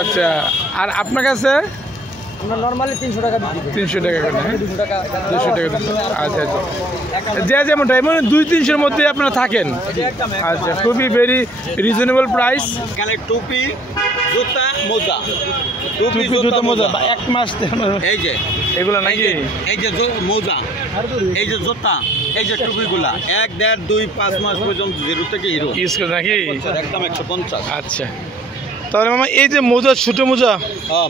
আচ্ছা, আর আপনার কাছে আমরা নরমালি 300 টাকা বিক্রি করি। 300 টাকা করে, 200 টাকা। আচ্ছা আচ্ছা, যে যেমনটা মানে 2-300-এর মধ্যে আপনারা থাকেন। আচ্ছা, খুবই ভেরি রিজনেবল প্রাইস। এখানে টুপি, জুতা, মোজা, টুপি জুতো মোজা এক মাস এই যে এগুলো নাকি? এই যে মোজা, এই যে জুতা, এই যে টুপিগুলা 1, 1.5, 2, 5 মাস পর্যন্ত 0 থেকে হিরো ইউজ করে নাকি? একদম 150। আচ্ছা, তাহলে মামা এই যে মোজা, ছোট মোজা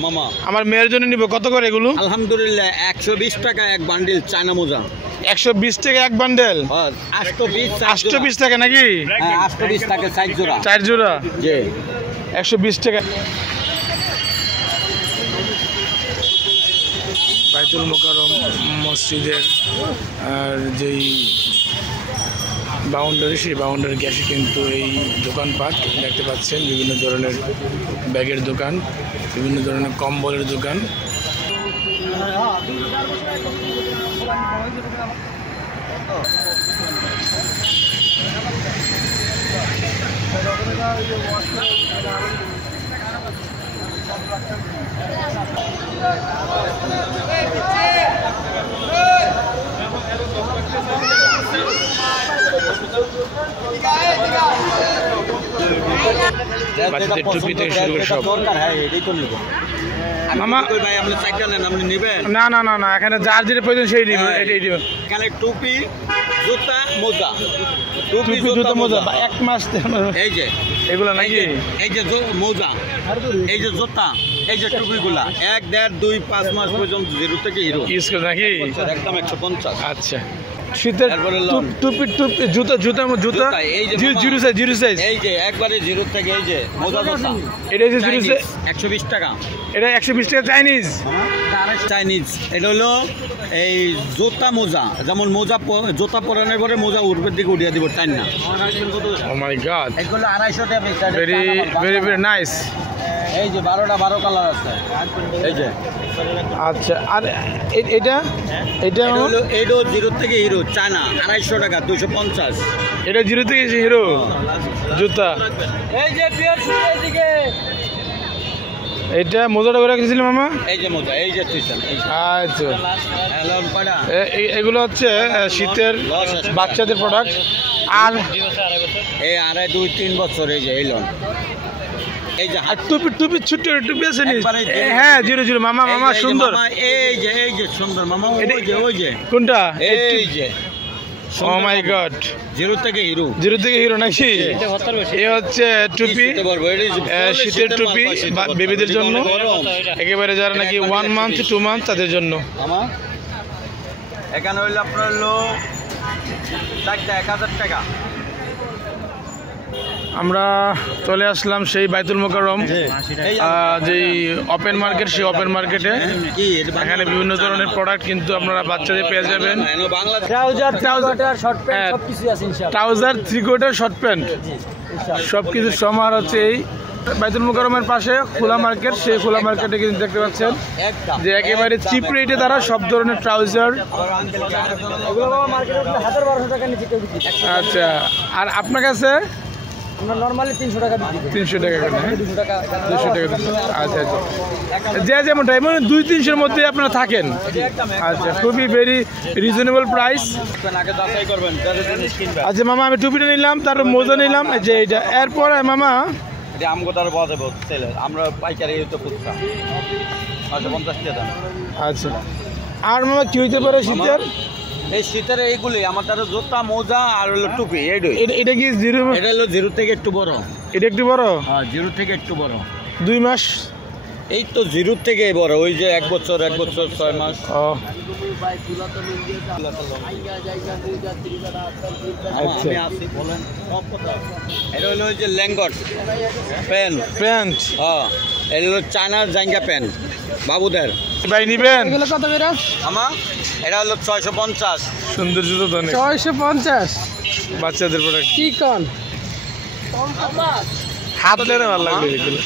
মামা আমার মেয়ের জন্য নিব, কত করে এগুলো? আলহামদুলিল্লাহ 120 টাকা এক বান্ডিল চায়না মোজা। 120 টাকা এক বান্ডেল? 820 টাকা নাকি? 820 টাকা 4 জোড়া। 4 জোড়া জি, 120 টাকা। বাইতুল মোকাররম মসজিদের আর যেই বাউন্ডারি, সেই বাউন্ডারি গ্যাসে কিন্তু এই দোকানপাট দেখতে পাচ্ছেন। বিভিন্ন ধরনের ব্যাগের দোকান, বিভিন্ন ধরনের কম্বলের দোকান। বাচ্চাদের টুপি থেকে শুরু করে সব। মামা ভাই আপনি সাইকেল নেন, আপনি নেবেন? না না না না, এখানে যার যেটা প্রয়োজন সেই নিবে, এটাই দিবে। এখানে টুপি, জুতা, মোজা, টুপি জুতো মোজা এক মাস এই যে এগুলো নাকি? এই যে মোজা, এই যে জুতা, এই যে টুপিগুলা 1, 1.5, 2, 5 মাস পর্যন্ত 0 থেকে হিরো ইউজ করে নাকি? একদম 150। আচ্ছা, শীতের টুপি টুপি জুতা জুতা জুতা জিরো সাইজ এই যে একবারে 0 থেকে এই যে মোজা জুতা, এটা হচ্ছে 120 টাকা। এটা 120 টাকা চাইনিজ। চাইনিজ এটা হলো এই জুতা মোজা, যেমন মোজা জুতা পরানোর পরে মোজা উপরের দিকে উঠিয়ে দিব টাইম না। ও মাই গড, এগুলো 250 টাকা। Very very very nice. এই যে 12 কালার আছে এই যে। আচ্ছা, আর এটা এটা হলো এডো 0 থেকে হিরো চায়না 250 টাকা 250। এটা 0 থেকে হিরো জুতা। এই যে পিয়ার শুটের দিকে এটা মোজাটা করে রেখেছিল মামা? এই যে মোজা, এই যে তুইছেন এই যে। আচ্ছা, হ্যালো পাড়া, এগুলো হচ্ছে শীতের বাচ্চাদের প্রোডাক্ট। আর এই 2.5, 2, 3 বছর এই যে এই লোন। এই যে আর টুপি টুপি ছোট টুপি আছে নি? হ্যাঁ, 0 মামা মামা সুন্দর। এই যে সুন্দর মামা, ওই যে কোনটা? এই যে। ও মাই গড, 0 থেকে হিরো। 0 থেকে হিরো নাকি? এই হচ্ছে টুপি, শীতের টুপি বেবিদের জন্য, একেবারে যারা নাকি 1 মান্থ 2 মান্থ তাদের জন্য। এখানে হইলে আপনার হলো 1000 টাকা। আমরা চলে আসলাম সেই বাইতুল মোকাররম যেই ওপেন মার্কেট, সেই ওপেন মার্কেটে। এখানে বিভিন্ন ধরনের প্রোডাক্ট কিন্তু আপনারা বাচ্চাদের পেয়ে যাবেন। ট্রাউজার, 3/4 শর্ট প্যান্ট, সব কিছু সমার হচ্ছে এই বাইতুল মোকাররমের পাশে খোলা মার্কেট। সেই খোলা মার্কেটে কিন্তু দেখতে পাচ্ছেন যে একেবারে চিপ রেটে তারা সব ধরনের ট্রাউজার। আচ্ছা, আর আপনার কাছে আমরা নরমালি 300 টাকা বিক্রি করি। 300 টাকা করে, 200 টাকা। আচ্ছা আচ্ছা, যে যেমনটা মানে 2-300-এর মধ্যে আপনারা থাকেন। আচ্ছা, খুবই ভেরি রিজনেবল প্রাইস। আচ্ছা মামা, আমি টুপিটা নিলাম, তারপর মোজা নিলাম, যে এইটা। এরপর মামা আমগোটার বাজে সেলে আমরা পাইকারি তো খুচরা 950 টাকা। আচ্ছা, আর মামা কি হইতে পারে শীতের? এই শীতের এইগুলি আমাদের জুতা, মোজা আর হলো টুপি। এটা কি 0? এটা হলো 0 থেকে একটু বড়। এটা একটু বড়? হ্যাঁ, 0 থেকে একটু বড়। 2 মাস? এই তো 0 থেকে বড়, ওই যে 1 বছর 6 মাস। ও আচ্ছা, বলেন। এটা হলো ওই যে ল্যাঙ্গট প্যান্ট। হ্যাঁ, এটা হলো চায়নার জাঙ্গা প্যান্ট বাবুদের। ভাই নিবেন? কত করে? আমার এটা হলো 650। সুন্দর জুতো তো 650 বাচ্চাদের প্রোডাক্ট। কি কোন হাত লেনে ভালো লাগবে এগুলো।